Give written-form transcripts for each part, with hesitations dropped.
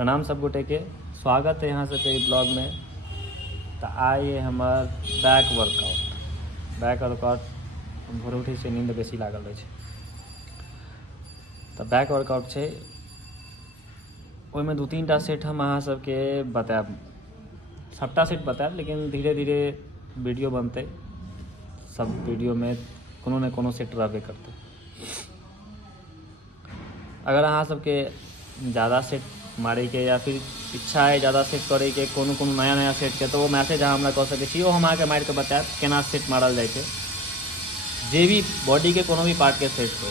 प्रणाम सब गोटे के, स्वागत है यहाँ सबके ब्लॉग में। तो आइए हमार बैक वर्कआउट भोर उठे से नींद बेसी लागल रहे। तो बैक वर्कआउट है, ओहिमे 2-3 टा सेट हम अहाँ सबके बताएब, सबटा सेट बताएब, लेकिन धीरे धीरे वीडियो बनते, सब वीडियो में कोनो न कोनो सेट रहबे करते। अगर अहाँ सबके ज़्यादा सेट मारे के या फिर इच्छा है ज़्यादा सेट करे के, कोनो नया सेट के, तो वो मैसेज अहाँ हमरा कह सकै छी, ओ हम अहाँके मारि के बताएब केना सेट मारल जाइ छै। जे भी बॉडी के कोनो भी पार्ट के सेट हो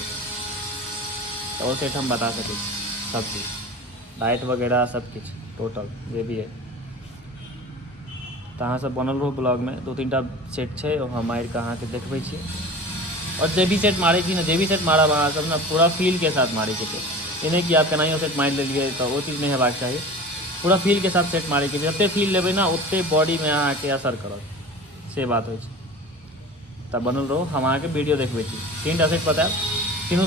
तो वो सेट हम बता सकै छी, सब चीज़ डाइट वगैरह सब किछ टोटल जे भी है। तो अहाँ सब बनल रहो ब्लॉग में, 2-3 टा सेट छै, हम मारि के अहाँके देखबै छी। और जे भी सेट मारे छी ना, जे भी सेट मारब अहाँ सब ना पूरा फील के साथ मारे के छै। ये नहीं कि आप केनाहियो सेट मारि लेलिए तो वो चीज़ नहीं हेबाक चाही। पूरा फील के साथ सेट मारे के, जते फील लेबै ना ओते बॉडी में अहाँके असर करत, से बात होइ छै। तब बनल रहो, हम अहाँके वीडियो देखबै छी। 3 टा सेट बताएब, तीनों